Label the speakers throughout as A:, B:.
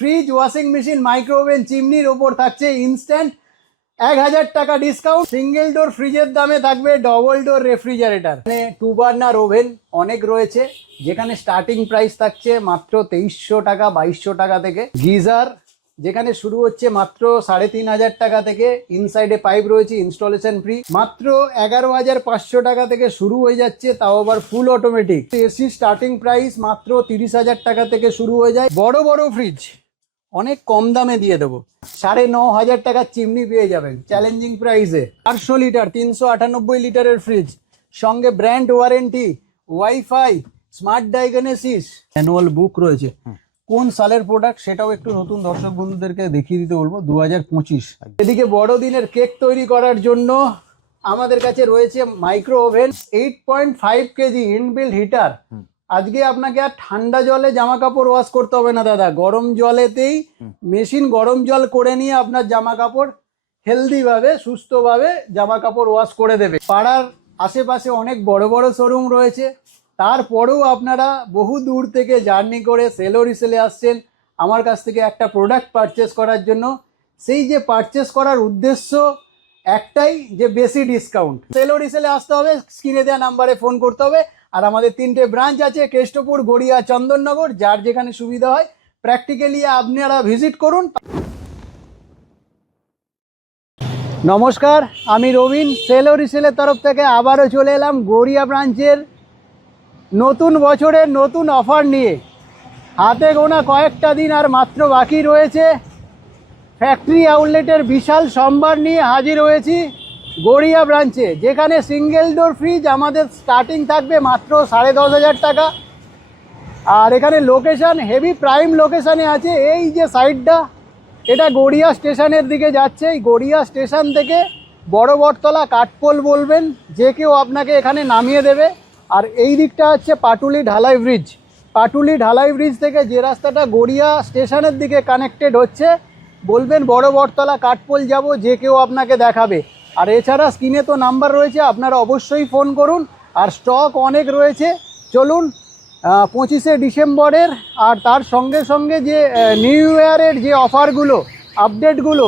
A: Fridge, washing machine, micro oven, চিমনির ওপর থাকছে instant এক হাজার টাকা ডিসকাউন্ট সিঙ্গেল ডোর ফ্রিজের দামে থাকবে ডবল ডোর রেফ্রিজারেটর মানে টু বার্নার ওভেন অনেক রয়েছে, যেখানে স্টার্টিং প্রাইস থাকছে মাত্র তেইশশো টাকা, বাইশশো টাকা থেকে। গিজার, যেখানে শুরু হচ্ছে মাত্র সাড়ে তিন হাজার টাকা থেকে। ইনসাইডে পাইপ রয়েছে ইনস্টলেশন ফ্রি মাত্র এগারো হাজার পাঁচশো টাকা থেকে শুরু হয়ে যাচ্ছে, তাও আবার full automatic AC starting price মাত্র তিরিশ হাজার টাকা থেকে শুরু হয়ে যায়। বড় বড় ফ্রিজ অনেক কম দামে দিয়ে দেবো। সাড়ে ন হাজার টাকার চিমনি পেয়ে যাবেন চ্যালেঞ্জিং প্রাইসে চারশো লিটার তিনশো আটানব্বই লিটারের ফ্রিজ সঙ্গে brand warranty wifi smart diagnosis annual book রয়েছে। কোন সালের প্রোডাক্ট সেটাও একটু নতুন দর্শক বন্ধুদেরকে দেখিয়ে দিতে বলব দু হাজার পঁচিশ এদিকে বড়দিনের কেক তৈরি করার জন্য আমাদের কাছে রয়েছে micro oven eight point five kg inbuilt heater আজকে আপনাকে আর ঠান্ডা জলে জামা কাপড় ওয়াশ করতে হবে না দাদা। গরম জলেতেই মেশিন গরম জল করে নিয়ে আপনার জামা কাপড় হেলদি ভাবে সুস্থভাবে জামা কাপড় ওয়াশ করে দেবে। পাড়ার আশেপাশে অনেক বড় বড় শোরুম রয়েছে। তারপরেও আপনারা বহু দূর থেকে জার্নি করে সেলো রিসেলে আসছেন। আমার কাছ থেকে একটা প্রোডাক্ট পারচেস করার জন্য। সেই যে পারচেস করার উদ্দেশ্য একটাই যে বেশি ডিসকাউন্ট সেলো রিসেলে আসতে হবে স্ক্রিনে দেওয়া নাম্বারে ফোন করতে হবে। আর আমাদের তিনটে ব্রাঞ্চ আছে, কেষ্টপুর, গড়িয়া, চন্দননগর, যার যেখানে সুবিধা হয় প্র্যাকটিক্যালি আপনারা ভিজিট করুন। নমস্কার, আমি রবিন, সেলো রিসেলের তরফ থেকে আবারও চলে এলাম গড়িয়া ব্রাঞ্চের নতুন বছরের নতুন অফার নিয়ে। হাতে গোনা কয়েকটা দিন আর মাত্র বাকি রয়েছে। ফ্যাক্টরি আউটলেটের বিশাল সম্ভার নিয়ে হাজির হয়েছি। গড়িয়া ব্রাঞ্চে, যেখানে সিঙ্গেল ডোর ফ্রিজ আমাদের স্টার্টিং থাকবে মাত্র সাড়ে দশ হাজার টাকা। আর এখানে লোকেশন হেভি প্রাইম লোকেশানে আছে, এই যে সাইডটা এটা গড়িয়া স্টেশনের দিকে যাচ্ছে। এই গড়িয়া স্টেশন থেকে বড় বটতলা কাঠপোল বলবেন, যে কেউ আপনাকে এখানে নামিয়ে দেবে। আর এই দিকটা হচ্ছে পাটুলি ঢালাই ব্রিজ পাটুলি ঢালাই ব্রিজ থেকে যে রাস্তাটা গড়িয়া স্টেশনের দিকে কানেক্টেড হচ্ছে, বলবেন বড় বটতলা কাঠপোল যাব, যে কেউ আপনাকে দেখাবে। আর এছাড়া স্ক্রিনে তো নাম্বার রয়েছে আপনারা অবশ্যই ফোন করুন। আর স্টক অনেক রয়েছে। চলুন পঁচিশে ডিসেম্বরের আর তার সঙ্গে সঙ্গে যে নিউ ইয়ারের যে অফারগুলো আপডেটগুলো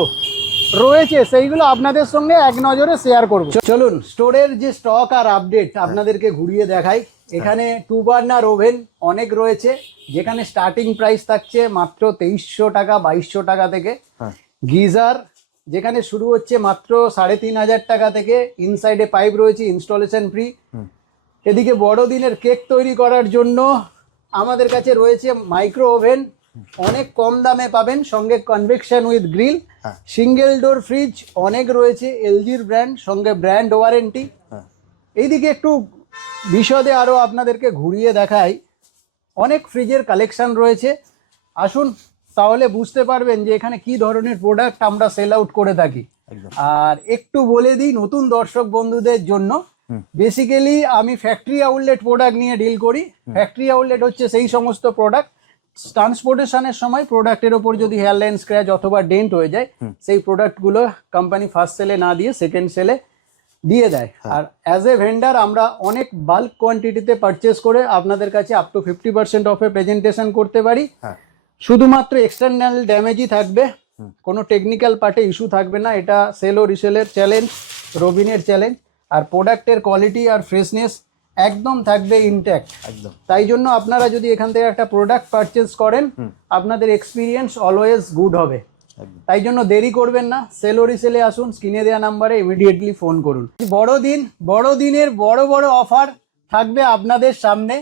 A: রয়েছে সেইগুলো আপনাদের সঙ্গে এক নজরে শেয়ার করব। চলুন স্টোরের যে স্টক আর আপডেট আপনাদেরকে ঘুরিয়ে দেখাই। এখানে টু বার্নার ওভেন অনেক রয়েছে যেখানে স্টার্টিং প্রাইস থাকছে মাত্র তেইশশো টাকা বাইশশো টাকা থেকে।
B: হ্যাঁ।
A: গিজার যেখানে শুরু হচ্ছে মাত্র সাড়ে তিন হাজার টাকা থেকে ইনসাইডে পাইপ রয়েছে ইনস্টলেশন ফ্রি এদিকে বড়দিনের কেক তৈরি করার জন্য আমাদের কাছে রয়েছে মাইক্রো ওভেন অনেক কম দামে পাবেন সঙ্গে convection with grill. Single door fridge অনেক রয়েছে এলজির ব্র্যান্ড সঙ্গে ব্র্যান্ড ওয়ারেন্টি। এইদিকে একটু বিশদে আরও আপনাদেরকে ঘুরিয়ে দেখাই। অনেক ফ্রিজের কালেকশন রয়েছে। আসুন তাহলে বুঝতে পারবেন যে এখানে কি ধরনের প্রোডাক্ট আমরা সেল আউট করে থাকি। আর একটু বলে দিই নতুন দর্শক বন্ধুদের জন্য। বেসিক্যালি আমি ফ্যাক্টরি আউটলেট প্রোডাক্ট নিয়ে ডিল করি। ফ্যাক্টরি আউটলেট হচ্ছে সেই সমস্ত প্রোডাক্ট ট্রান্সপোর্টেশনের সময় প্রোডাক্টের ওপর যদি হেয়ারলাইন স্ক্র্যাচ অথবা ডেন্ট হয়ে যায় সেই প্রোডাক্টগুলো কোম্পানি ফার্স্ট সেলে না দিয়ে সেকেন্ড সেলে দিয়ে দেয়। আর অ্যাজ এ ভেন্ডার আমরা অনেক বাল্ক কোয়ান্টিটিতে পারচেস করে আপনাদের কাছে আপ টু ফিফটি পার্সেন্ট অফে প্রেজেন্টেশন করতে পারি।
B: হ্যাঁ।
A: শুধুমাত্র এক্সটার্নাল ড্যামেজই থাকবে কোনো টেকনিক্যাল পার্টে ইস্যু থাকবে না এটা সেল ও রিসেলের চ্যালেঞ্জ রবিনের চ্যালেঞ্জ আর প্রোডাক্টের কোয়ালিটি আর ফ্রেশনেস একদম থাকবে ইনট্যাক্ট
B: একদম।
A: তাই জন্য আপনারা যদি এখান থেকে একটা প্রোডাক্ট পারচেস করেন আপনাদের এক্সপিরিয়েন্স অলওয়েজ গুড হবে। তাই জন্য দেরি করবেন না সেল ও রিসেলে আসুন স্ক্রিনে দেওয়া নাম্বারে ইমিডিয়েটলি ফোন করুন। বড়দিন বড়দিনের বড় বড় অফার থাকবে আপনাদের সামনে।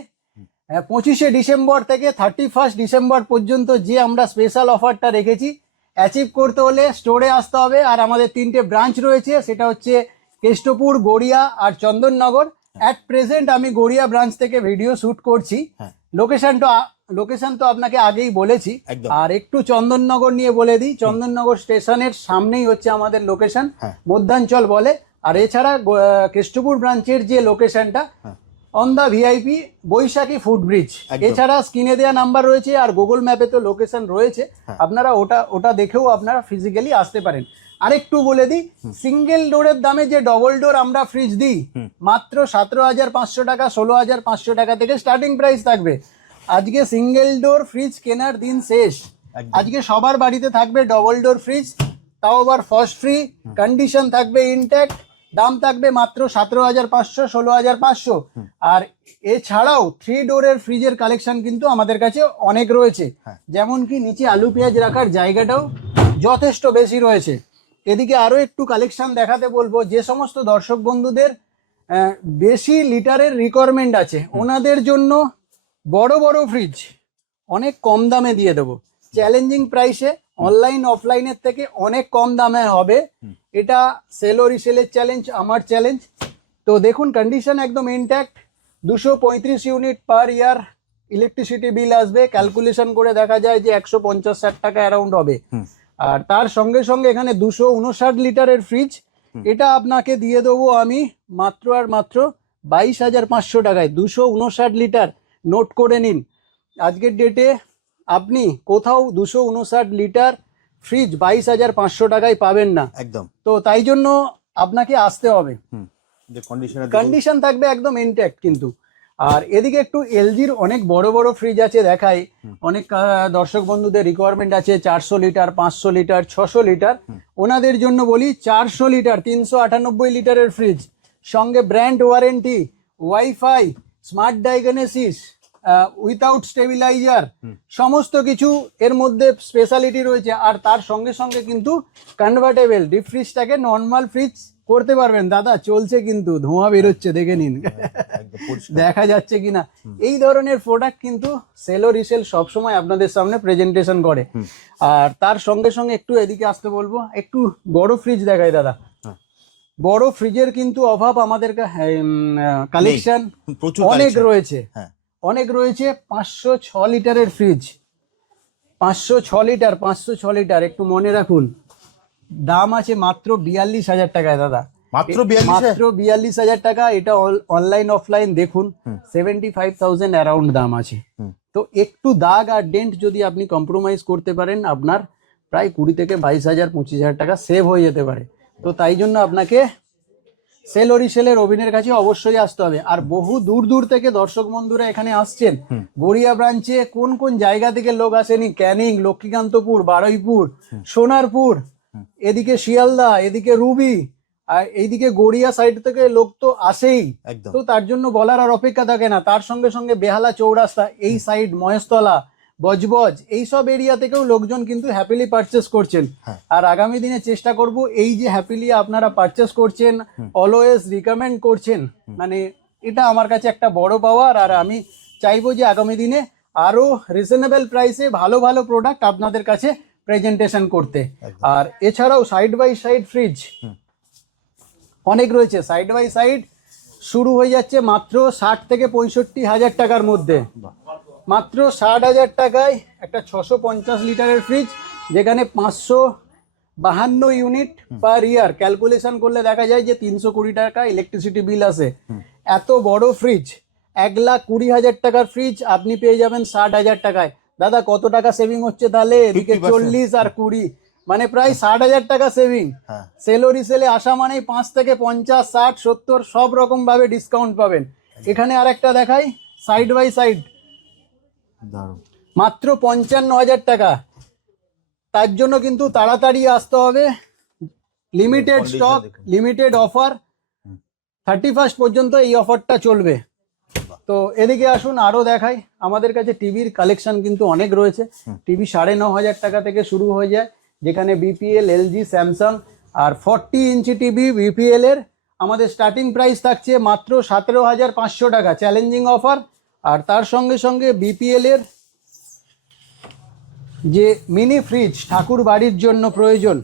A: পঁচিশে ডিসেম্বর থেকে থার্টি ফার্স্ট ডিসেম্বর পর্যন্ত যে আমরা স্পেশাল অফারটা রেখেছি অ্যাচিভ করতে হলে স্টোরে আসতে হবে। আর আমাদের তিনটে ব্রাঞ্চ রয়েছে সেটা হচ্ছে কেষ্টপুর গড়িয়া আর চন্দননগর। অ্যাট প্রেজেন্ট আমি গড়িয়া ব্রাঞ্চ থেকে ভিডিও শ্যুট করছি।
B: হ্যাঁ।
A: লোকেশনটা লোকেশন তো আপনাকে আগেই বলেছি। আর একটু চন্দননগর নিয়ে বলে দিই। চন্দননগর স্টেশনের সামনেই হচ্ছে আমাদের লোকেশন
B: হ্যাঁ।
A: মধ্যাঞ্চল বলে। আর এছাড়া কেষ্টপুর ব্রাঞ্চের যে লোকেশনটা
B: হ্যাঁ।
A: On the VIP Baisakhi food bridge এছাড়া স্ক্রিনে দেওয়া নাম্বার রয়েছে আর গুগল ম্যাপে তো লোকেশন রয়েছে।
B: হ্যাঁ।
A: আপনারা ওটা ওটা দেখেও আপনারা ফিজিক্যালি আসতে পারেন। আরেকটু বলে দিই সিঙ্গেল ডোরের দামে যে ডবল ডোর আমরা ফ্রিজ দিই মাত্র সতেরো হাজার পাঁচশো টাকা ষোলো হাজার পাঁচশো টাকা থেকে স্টার্টিং প্রাইস থাকবে। আজকে সিঙ্গেল ডোর ফ্রিজ কেনার দিন শেষ। আজকে সবার বাড়িতে থাকবে ডবল ডোর ফ্রিজ তাও আবার ফার্স্ট ফ্রি কন্ডিশন থাকবে ইনট্যাক্ট দাম থাকবে মাত্র সতেরো হাজার পাঁচশো ষোলো হাজার পাঁচশো। আর এছাড়াও থ্রি ডোরের ফ্রিজের কালেকশন কিন্তু আমাদের কাছে অনেক রয়েছে।
B: হ্যাঁ।
A: যেমন কি নিচে আলু পেঁয়াজ রাখার জায়গাটাও যথেষ্ট বেশি রয়েছে। এদিকে আরও একটু কালেকশন দেখাতে বলব যে সমস্ত দর্শক বন্ধুদের বেশি লিটারের রিকোয়ারমেন্ট আছে ওনাদের জন্য বড় বড় ফ্রিজ অনেক কম দামে দিয়ে দেবো। চ্যালেঞ্জিং প্রাইসে অনলাইন অফলাইনের থেকে অনেক কম দামে হবে। এটা সেল ও রিসেলের চ্যালেঞ্জ আমার চ্যালেঞ্জ তো দেখুন কন্ডিশন একদম ইনট্যাক্ট দুশো পঁয়ত্রিশ ইউনিট পার ইয়ার ইলেকট্রিসিটি বিল আসবে। ক্যালকুলেশন করে দেখা যায় যে একশো পঞ্চাশ ষাট টাকা অ্যারাউন্ড হবে। আর তার সঙ্গে সঙ্গে এখানে দুশো উনষাট লিটারের ফ্রিজ এটা আপনাকে দিয়ে দেবো আমি মাত্র আর মাত্র বাইশ হাজার পাঁচশো টাকায়। দুশো উনষাট লিটার। নোট করে নিন। আজকের ডেটে আপনি কোথাও দুশো উনষাট লিটার ফ্রিজ বাইশ হাজার পাঁচশো টাকায় পাবেন না।
B: একদম।
A: তো তাই জন্য আপনাকে আসতে হবে। কন্ডিশন থাকবে একদম ইনট্যাক্ট কিন্তু। আর এদিকে একটু এলজির অনেক বড় বড় ফ্রিজ আছে দেখাই। অনেক দর্শক বন্ধুদের রিকোয়ারমেন্ট আছে চারশো লিটার পাঁচশো লিটার ছশো লিটার। ওনাদের জন্য বলি চারশো লিটার তিনশো আটানব্বই লিটারের ফ্রিজ সঙ্গে brand warranty wifi smart diagnosis without stabiliser সমস্ত কিছু এর মধ্যে স্পেশালিটি রয়েছে। আর তার সঙ্গে সঙ্গে কিন্তু কনভার্টেবল ডিপ ফ্রিজটাকে নর্মাল ফ্রিজ করতে পারবেন। দাদা চলছে কিন্তু ধোঁয়া বেরোচ্ছে দেখে নিন। দেখা যাচ্ছে কিনা। এই ধরনের প্রোডাক্ট কিন্তু সেল ও রিসেল সবসময় আপনাদের সামনে প্রেজেন্টেশন করে। আর তার সঙ্গে সঙ্গে একটু এদিকে আসতে বলব। একটু বড় ফ্রিজ দেখাই দাদা।
B: হ্যাঁ।
A: বড় ফ্রিজের কিন্তু অভাব আমাদের কালেকশন
B: প্রচুর
A: অনেক রয়েছে।
B: হ্যাঁ।
A: অনেক রয়েছে পাঁচশো ছ লিটারের ফ্রিজ পাঁচশো ছ লিটার পাঁচশো ছ লিটার একটু মনে রাখুন। দাম আছে মাত্র বিয়াল্লিশ হাজার টাকায় দাদা।
B: মাত্র
A: এ-
B: 42
A: মাত্র বিয়াল্লিশ হাজার টাকা এটা অনলাইন অফলাইন দেখুন সেভেন্টি ফাইভ থাউজেন্ড অ্যারাউন্ড দাম আছে। তো একটু দাগ আর ডেন্ট যদি আপনি কম্প্রোমাইজ করতে পারেন আপনার প্রায় কুড়ি থেকে বাইশ হাজার পঁচিশ হাজার টাকা সেভ হয়ে যেতে পারে। তো তাই জন্য আপনাকে সেল সেলের রিসেলের অভিনের কাছে অবশ্যই আসতে হবে। আর বহু দূর দূর থেকে দর্শক বন্ধুরা এখানে আসছেন। গড়িয়া ব্রাঞ্চে কোন কোন জায়গা থেকে লোক আসেনি? ক্যানিং লক্ষ্মীকান্তপুর বারুইপুর সোনারপুর এদিকে শিয়ালদা এদিকে রুবি আর এইদিকে গড়িয়া সাইড থেকে লোক তো আসেই।
B: একদম।
A: তো তার জন্য বলার আর অপেক্ষা থাকে না। তার সঙ্গে সঙ্গে বেহালা চৌরাস্তা এই সাইড মহেশতলা বজবজ এই সব এরিয়া থেকেও লোকজন কিন্তু হ্যাপিলি পারচেস করছেন।
B: হ্যাঁ।
A: আর আগামী দিনে চেষ্টা করব এই যে হ্যাপিলি আপনারা পারচেস করছেন অলওয়েজ রিকমেন্ড করছেন মানে এটা আমার কাছে একটা বড় পাওয়ার আর আমি চাইব যে আগামী দিনে আরও রিজনেবল প্রাইসে ভালো ভালো প্রোডাক্ট আপনাদের কাছে প্রেজেন্টেশন করতে। আর এছাড়াও সাইড বাই সাইড ফ্রিজ অনেক রয়েছে। সাইড বাই সাইড শুরু হয়ে যাচ্ছে মাত্র ষাট থেকে পঁয়ষট্টি হাজার টাকার মধ্যে। মাত্র ষাট হাজার টাকায় একটা ছশো পঞ্চাশ লিটারের ফ্রিজ যেখানে পাঁচশো বাহান্ন ইউনিট পার ইয়ার ক্যালকুলেশন করলে দেখা যায় যে তিনশো কুড়ি টাকা ইলেকট্রিসিটি বিল আসে। এত বড় ফ্রিজ এক লাখ কুড়ি হাজার টাকার ফ্রিজ আপনি পেয়ে যাবেন ষাট হাজার টাকায়। দাদা কত টাকা সেভিং হচ্ছে তাহলে? এদিকে চল্লিশ আর কুড়ি। মানে প্রায় ষাট হাজার টাকা সেভিং
B: হ্যাঁ।
A: সেল রিসেলে আসা মানেই পাঁচ থেকে পঞ্চাশ ষাট সত্তর সব রকম ভাবে ডিসকাউন্ট পাবেন এখানে আরেকটা দেখাই সাইড বাই সাইড মাত্র পঞ্চান্ন হাজার টাকা। তার জন্য কিন্তু তাড়াতাড়ি আসতে হবে। Limited stock limited offer thirty first পর্যন্ত এই অফারটা চলবে। তো এদিকে আসুন আরও দেখাই। আমাদের কাছে টিভির কালেকশন কিন্তু অনেক রয়েছে। টিভি সাড়ে ন হাজার টাকা থেকে শুরু হয়ে যায় যেখানে বিপিএল এলজি স্যামসাং আর ফর্টি ইঞ্চি টিভি বিপিএল এর আমাদের স্টার্টিং প্রাইস থাকছে মাত্র সতেরো হাজার পাঁচশো টাকা। চ্যালেঞ্জিং অফার আর তার সঙ্গে সঙ্গে বিপিএল এর যে মিনি ফ্রিজ ঠাকুর বাড়ির জন্য প্রয়োজন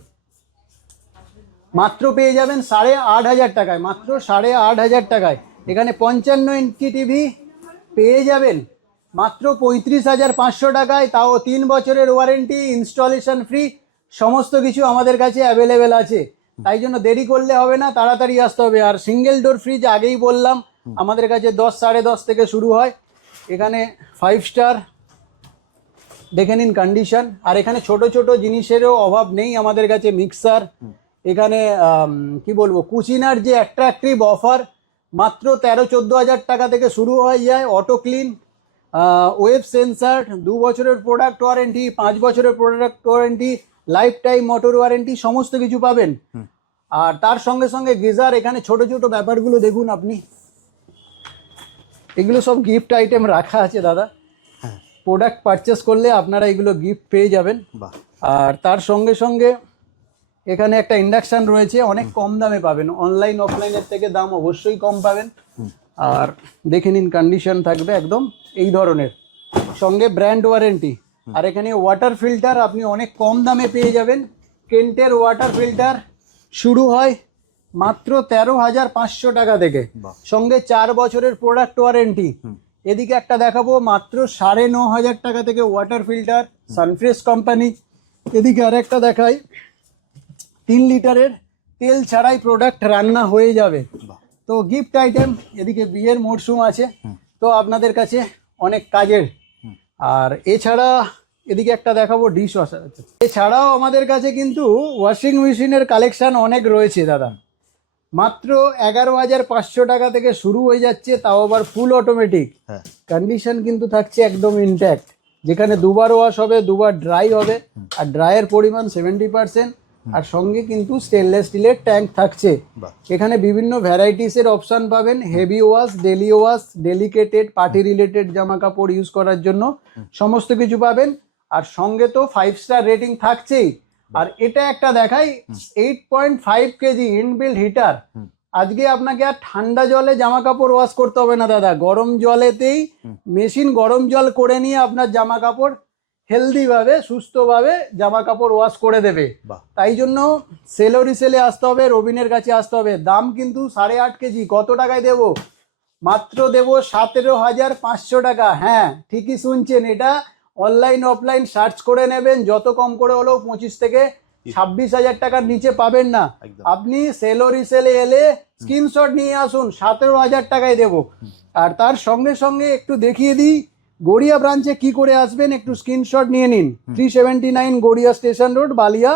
A: মাত্র পেয়ে যাবেন সাড়ে আট হাজার টাকায় মাত্র সাড়ে আট হাজার টাকায়। এখানে পঞ্চান্ন ইঞ্চি টিভি পেয়ে যাবেন মাত্র পঁয়ত্রিশ হাজার পাঁচশো টাকায়। তাও তিন বছরের ওয়ারেন্টি ইনস্টলেশন ফ্রি সমস্ত কিছু আমাদের কাছে অ্যাভেলেবেল আছে। তাই জন্য দেরি করলে হবে না তাড়াতাড়ি আসতে হবে। আর সিঙ্গেল ডোর ফ্রিজ আগেই বললাম আমাদের কাছে দশ সাড়ে দশ থেকে শুরু হয়। এখানে ফাইভ স্টার দেখে নিন কন্ডিশন আর এখানে ছোট ছোট জিনিসেরও অভাব নেই আমাদের কাছে মিক্সার এখানে কি বলব কুচিনার যে অ্যাট্রাকটিভ অফার মাত্র তেরো চোদ্দ হাজার টাকা থেকে শুরু হয়ে যায় অটো ক্লিন ওয়েব সেন্সার দু বছরের প্রোডাক্ট ওয়ারেন্টি পাঁচ বছরের product warranty lifetime motor warranty সমস্ত কিছু পাবেন। আর তার সঙ্গে সঙ্গে গিজার এখানে ছোট ছোট ব্যাপারগুলো দেখুন আপনি। এগুলো সব গিফট আইটেম রাখা আছে দাদা।
B: হ্যাঁ।
A: প্রোডাক্ট পারচেস করলে আপনারা এগুলো গিফট পেয়ে যাবেন। আর তার সঙ্গে সঙ্গে এখানে একটা ইন্ডাকশান রয়েছে অনেক কম দামে পাবেন। অনলাইন অফলাইনের থেকে দাম অবশ্যই কম পাবেন। আর দেখে নিন কন্ডিশন থাকবে একদম এই ধরনের। সঙ্গে ব্র্যান্ড ওয়ারেন্টি আর এখানে ওয়াটার ফিল্টার আপনি অনেক কম দামে পেয়ে যাবেন। কেন্টের ওয়াটার ফিল্টার শুরু হয় মাত্র তেরো হাজার পাঁচশো টাকা থেকে। সঙ্গে চার বছরের প্রোডাক্ট ওয়ারেন্টি এদিকে একটা দেখাবো মাত্র সাড়ে ন হাজার টাকা থেকে ওয়াটার ফিল্টার সানফ্রেশ কোম্পানি এদিকে আরেকটা দেখাই তিন লিটারের তেল ছাড়াই প্রোডাক্ট রান্না হয়ে যাবে। তো গিফট আইটেম এদিকে বিয়ের মরশুম আছে। তো আপনাদের কাছে অনেক কাজের। আর এছাড়া এদিকে একটা দেখাবো ডিশ ওয়াশার এছাড়াও আমাদের কাছে কিন্তু ওয়াশিং মেশিনের কালেকশন অনেক রয়েছে দাদা। মাত্র এগারো হাজার পাঁচশো টাকা থেকে শুরু হয়ে যাচ্ছে তাও আবার ফুল অটোমেটিক কন্ডিশন কিন্তু থাকছে একদম ইনট্যাক্ট যেখানে দুবার ওয়াশ হবে দুবার ড্রাই হবে আর ড্রাইয়ের পরিমাণ সেভেন্টি পার্সেন্ট আর সঙ্গে কিন্তু স্টেনলেস স্টিলের ট্যাঙ্ক থাকছে। এখানে বিভিন্ন ভ্যারাইটিসের অপশান পাবেন heavy wash daily wash delicate party related জামা কাপড় ইউজ করার জন্য। সমস্ত কিছু পাবেন আর সঙ্গে তো ফাইভ স্টার রেটিং থাকছেই। আর এটা একটা দেখাই eight point five kg inbuilt heater আজকে আপনাকে আর ঠান্ডা জলে জামা কাপড় ওয়াশ করতে হবে না দাদা। গরম জলেতেই মেশিন গরম জল করে নিয়ে আপনার জামা কাপড় হেলদিভাবে সুস্থভাবে জামা কাপড় ওয়াশ করে দেবে। তাই জন্য সেলোরি সেলে আসতে হবে রবিনের কাছে আসতে হবে। দাম কিন্তু সাড়ে আট কেজি। কত টাকায় দেব? মাত্র দেব সতেরো হাজার পাঁচশো টাকা। হ্যাঁ ঠিকই শুনছেন। এটা অনলাইন অফলাইন সার্চ করে নেবেন যত কম করে হলেও পঁচিশ থেকে ছাব্বিশ হাজার টাকার নিচে পাবেন না। আপনি সেলোরি সেলে এলে স্ক্রিনশট নিয়ে আসুন সতেরো হাজার টাকায় দেব। আর তার সঙ্গে সঙ্গে একটু দেখিয়ে দিই গড়িয়া ব্রাঞ্চে কি করে আসবেন একটু স্ক্রিনশট নিয়ে নিন। Three seventy nine Garia station road Balia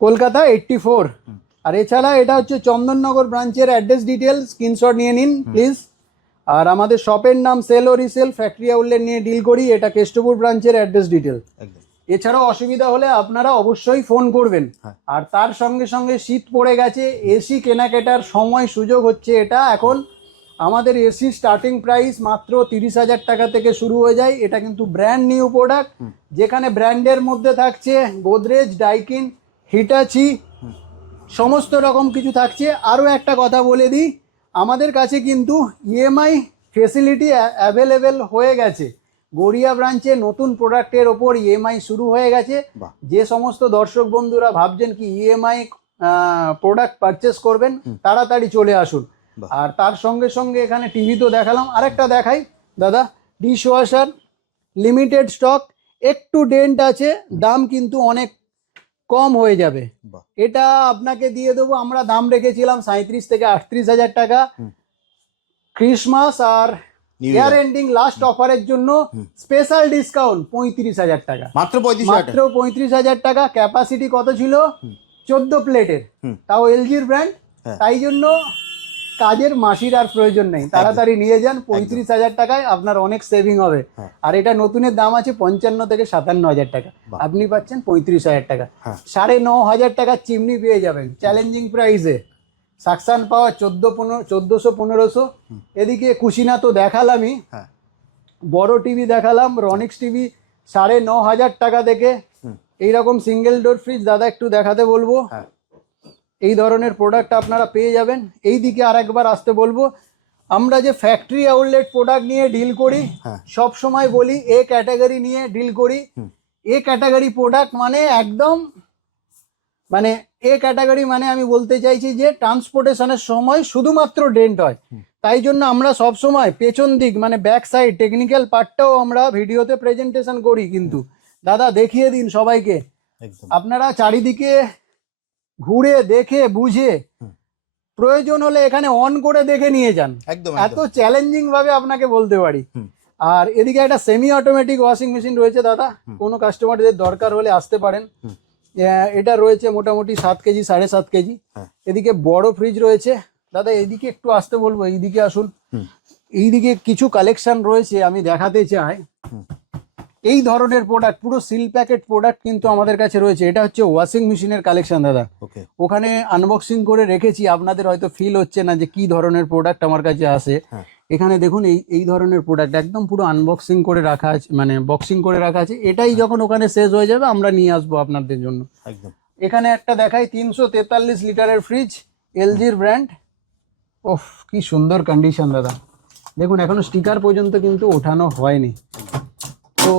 A: Kolkata eighty four আর এছাড়া এটা হচ্ছে চন্দননগর ব্রাঞ্চের অ্যাড্রেস ডিটেল স্ক্রিনশট নিয়ে নিন প্লিজ আর আমাদের শপের নাম সেল ও রিসেল ফ্যাক্টরি আউটলেট নিয়ে ডিল করি এটা কেষ্টপুর ব্রাঞ্চের অ্যাড্রেস ডিটেল এছাড়াও অসুবিধা হলে আপনারা অবশ্যই ফোন করবেন।
B: হ্যাঁ।
A: আর তার সঙ্গে সঙ্গে শীত পড়ে গেছে এসি কেনাকাটার সময় সুযোগ হচ্ছে এটা। এখন আমাদের এসি স্টার্টিং প্রাইস মাত্র তিরিশ হাজার টাকা থেকে শুরু হয়ে যায়। এটা কিন্তু ব্র্যান্ড নিউ প্রোডাক্ট যেখানে ব্র্যান্ডের মধ্যে থাকছে গোদরেজ ডাইকিন হিটাচি সমস্ত রকম কিছু থাকছে। আরও একটা কথা বলে দিই আমাদের কাছে কিন্তু ইএমআই ফেসিলিটি অ্যাভেলেবেল হয়ে গেছে। গড়িয়া ব্রাঞ্চে নতুন প্রোডাক্টের ওপর ইএমআই শুরু হয়ে গেছে। যে সমস্ত দর্শক বন্ধুরা ভাবছেন কি ইএমআই প্রোডাক্ট পারচেস করবেন তাড়াতাড়ি চলে আসুন। আর তার সঙ্গে সঙ্গে এখানে টিভি তো দেখালাম। আরেকটা দেখাই। দাদা ডিশ ওয়াশার লিমিটেড স্টক একটু ডেন্ট আছে। দাম কিন্তু অনেক কম হয়ে যাবে। এটা আপনাকে দিয়ে দেবো আমরা দাম রেখেছিলাম সাঁত্রিশ থেকে আটত্রিশ হাজার টাকা। ক্রিসমাস আর ইয়ার এন্ডিং লাস্ট অফারের জন্য স্পেশাল ডিসকাউন্ট পঁয়ত্রিশ হাজার টাকা।
B: মাত্র পঁয়ত্রিশ
A: মাত্র পঁয়ত্রিশ হাজার টাকা ক্যাপাসিটি কত ছিল। চোদ্দ প্লেটের তাও এলজির ব্র্যান্ড। তাই জন্য কাজের মাসির আর প্রয়োজন নেই। তাড়াতাড়ি নিয়ে যান পঁয়ত্রিশ হাজার টাকায় আপনার অনেক সেভিং হবে।
B: হ্যাঁ।
A: আর এটা নতুনের দাম আছে পঞ্চান্ন থেকে সাতান্ন হাজার টাকা। আপনি পাচ্ছেন পঁয়ত্রিশ হাজার টাকা।
B: হ্যাঁ।
A: সাড়ে ন হাজার টাকার চিমনি পেয়ে যাবেন চ্যালেঞ্জিং প্রাইসে সাকসান পাওয়া চোদ্দ পনেরো চোদ্দোশো পনেরোশো। এদিকে কুশিনা তো দেখালামই।
B: হ্যাঁ।
A: বড় টিভি দেখালাম রনিক্স টিভি সাড়ে ন হাজার টাকা থেকে। এইরকম সিঙ্গেল ডোর ফ্রিজ দাদা একটু দেখাতে বলব।
B: হ্যাঁ।
A: এই ধরনের প্রোডাক্ট আপনারা পেয়ে যাবেন। এই দিকে আর একবার আসতে বলব। আমরা যে ফ্যাক্টরি আউটলেট প্রোডাক্ট নিয়ে ডিল করি
B: হ্যাঁ।
A: সব সময় বলি এ ক্যাটাগরি নিয়ে ডিল করি। এ ক্যাটাগরি প্রোডাক্ট মানে একদম মানে এ ক্যাটাগরি মানে আমি বলতে চাইছি যে ট্রান্সপোর্টেশনের সময় শুধুমাত্র ডেন্ট হয়। তাই জন্য আমরা সব সময় পেছন দিক মানে ব্যাক সাইড টেকনিক্যাল পার্টটাও আমরা ভিডিওতে প্রেজেন্টেশন করি কিন্তু। দাদা দেখিয়ে দিন সবাইকে। আপনারা চারিদিকে ঘুরে দেখে বুঝে প্রয়োজন হলে এখানে অন করে দেখে নিয়ে যান।
B: একদম
A: এত চ্যালেঞ্জিং ভাবে আপনাকে বলতে পারি। আর এদিকে একটা সেমি অটোমেটিক ওয়াশিং মেশিন রয়েছে দাদা। কোনো কাস্টমারদের দরকার হলে আসতে পারেন। এটা রয়েছে মোটামুটি সাত কেজি সাড়ে সাত কেজি।
B: হ্যাঁ।
A: এদিকে বড় ফ্রিজ রয়েছে। দাদা এদিকে একটু আসতে বলব এইদিকে আসুন। এইদিকে কিছু কালেকশন রয়েছে আমি দেখাতে চাই। এই ধরনের প্রোডাক্ট পুরো সিল প্যাকেট প্রোডাক্ট কিন্তু আমাদের কাছে রয়েছে। এটা হচ্ছে ওয়াশিং মেশিনের কালেকশন দাদা। ওখানে আনবক্সিং করে রেখেছি। আপনাদের হয়তো ফিল হচ্ছে না যে কি ধরনের প্রোডাক্ট আমার কাছে আসে।
B: হ্যাঁ।
A: এখানে দেখুন এই এই ধরনের প্রোডাক্ট একদম পুরো আনবক্সিং করে রাখা আছে মানে বক্সিং করে রাখা আছে। এটাই যখন ওখানে শেষ হয়ে যাবে আমরা নিয়ে আসব আপনাদের জন্য।
B: একদম।
A: এখানে একটা দেখাই তিনশো তেতাল্লিশ লিটারের ফ্রিজ এলজির ব্র্যান্ড ওফ কি সুন্দর কন্ডিশন দাদা। দেখুন এখনও স্টিকার পর্যন্ত কিন্তু ওঠানো হয়নি। তো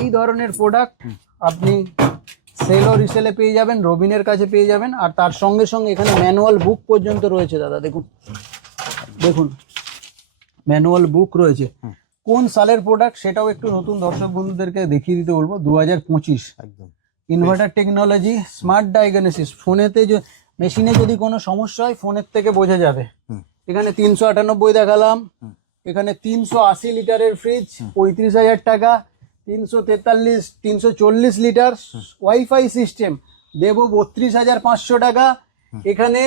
A: এই ধরনের প্রোডাক্ট আপনি সেল ও রিসেলে পেয়ে যাবেন রবিনের কাছে পেয়ে যাবেন আর তার সঙ্গে সঙ্গে এখানে ম্যানুয়াল বুক পর্যন্ত রয়েছে দাদা দেখুন। দেখুন ম্যানুয়াল বুক রয়েছে। কোন সালের প্রোডাক্ট সেটাও একটু নতুন দর্শক বন্ধুদেরকে দেখিয়ে দিতে বলব দু হাজার পঁচিশ।
B: একদম।
A: ইনভার্টার টেকনোলজি স্মার্ট ডায়াগনোসিস ফোনেতে যে মেশিনে যদি কোনো সমস্যা হয় ফোনের থেকে বোঝা যাবে। এখানে তিনশো আটানব্বই দেখালাম। এখানে তিনশো আশি লিটারের ফ্রিজ পঁয়ত্রিশ হাজার টাকা। তিনশো তেতাল্লিশ তিনশো চল্লিশ লিটার ওয়াইফাই সিস্টেম। দেবো বত্রিশ হাজার পাঁচশো টাকা। এখানে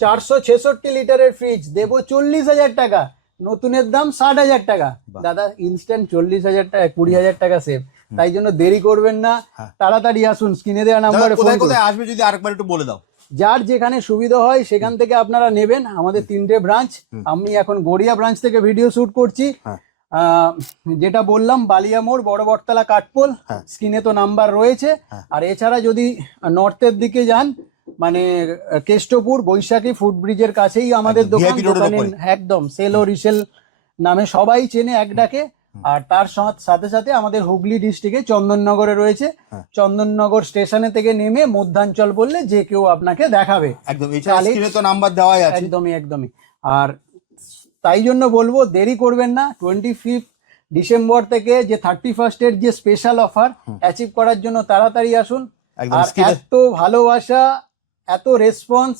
A: চারশো ছেষট্টি লিটারের ফ্রিজ দেবো চল্লিশ হাজার টাকা। নতুনের দাম ষাট হাজার টাকা। দাদা ইনস্ট্যান্ট চল্লিশ হাজার টাকা কুড়ি হাজার টাকা সেভ তাই জন্য দেরি করবেন না।
B: হ্যাঁ।
A: তাড়াতাড়ি আসুন স্ক্রিনে দেওয়া নাম্বারে ফোন
B: কোথায় আসবে যদি আরেকবার একটু বলে দাও।
A: যার যেখানে সুবিধা হয় সেখান থেকে আপনারা নেবেন। আমাদের তিনটে ব্রাঞ্চ আমি এখন গড়িয়া ব্রাঞ্চ থেকে ভিডিও শুট করছি।
B: হ্যাঁ।
A: যেটা বললাম বালিয়া মোড় বড় বটতলা কাঠপোল
B: হ্যাঁ।
A: স্ক্রিনে তো নাম্বার রয়েছে।
B: হ্যাঁ।
A: আর এছাড়া যদি নর্থের দিকে যান মানে কেষ্টপুর বৈশাখী ফুড ব্রিজের কাছেই আমাদের
B: একদম,
A: দোকান দোকানে একদম সেল ও রিসেল নামে সবাই চেনে এক ডাকে। আর তার সাথে সাথে আমাদের হুগলি ডিস্ট্রিক্টে চন্দননগরে রয়েছে।
B: হ্যাঁ।
A: চন্দননগর স্টেশনে থেকে নেমে মধ্যাঞ্চল বললে যে কেউ আপনাকে দেখাবে।
B: একদম নাম্বার দেওয়াই আছে।
A: একদমই একদমই। আর তাই জন্য বলব দেরি করবেন না। টোয়েন্টি ফিফথ ডিসেম্বর থেকে যে থার্টি ফার্স্টের যে স্পেশাল অফার অ্যাচিভ করার জন্য তাড়াতাড়ি আসুন। আর এত ভালোবাসা এত রেসপন্স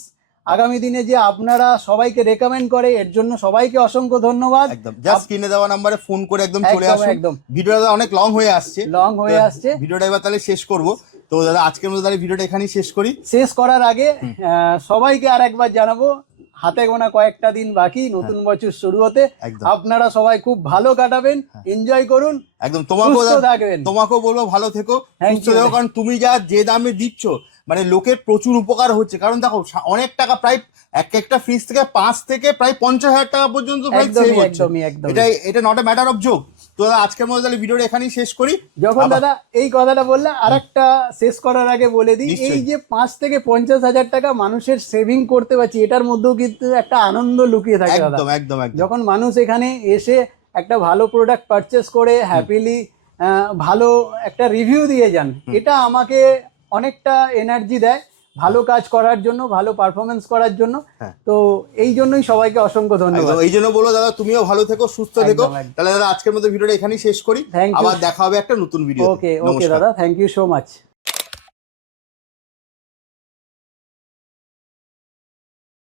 A: আগামী দিনে যে আপনারা সবাইকে রেকমেন্ড করে এর জন্য সবাইকে অসংখ্য ধন্যবাদ।
B: একদম। জাস্ট স্ক্রিনে দেওয়া নাম্বারে ফোন করে একদম চলে আসুন।
A: একদম।
B: ভিডিওটা অনেক লং হয়ে আসছে।
A: লং হয়ে আসছে।
B: ভিডিওটা এবার তাহলে শেষ করব। তো দাদা আজকের মতো তাহলে ভিডিওটা এখানেই শেষ করি।
A: শেষ করার আগে সবাইকে আর একবার জানাব হাতে গোনা কয়েকটা দিন বাকি নতুন বছর শুরু হতে আপনারা সবাই খুব ভালো কাটাবেন এনজয় করুন
B: একদম তোমাকেও
A: থাকবেন।
B: তোমাকেও বলব ভালো থেকো সুস্থ থেকো কারণ তুমি যা যে দামে দিচ্ছ মানে লোকের প্রচুর উপকার হচ্ছে। কারণ দেখো অনেক টাকা প্রায় এক একটা ফ্রিজ থেকে পাঁচ থেকে প্রায় পঞ্চাশ হাজার টাকা পর্যন্ত। এটা এটা not a matter of joke তো দাদা আজকের মতো তাহলে ভিডিওটা এখানেই শেষ করি।
A: যখন দাদা এই কথাটা বললে আর একটা শেষ করার আগে বলে দিই এই যে পাঁচ থেকে পঞ্চাশ হাজার টাকা মানুষের সেভিং করতে পারছি এটার মধ্যেও কিন্তু একটা আনন্দ লুকিয়ে থাকে
B: একদম একদম
A: যখন মানুষ এখানে এসে একটা ভালো প্রোডাক্ট পারচেস করে হ্যাপিলি ভালো একটা রিভিউ দিয়ে যান এটা আমাকে অনেকটা এনার্জি দেয়। ভালো কাজ করার জন্য ভালো পারফরমেন্স করার জন্য।
B: হ্যাঁ।
A: তো এই জন্যই সবাইকে অসংখ্য ধন্যবাদ।
B: এই জন্য বলো দাদা তুমিও ভালো থেকো সুস্থ থেকো। তাহলে দাদা আজকের মতো ভিডিওটা এখানেই শেষ করি. আবার দেখা হবে একটা নতুন ভিডিও
A: ওকে ওকে দাদা। Thank you so much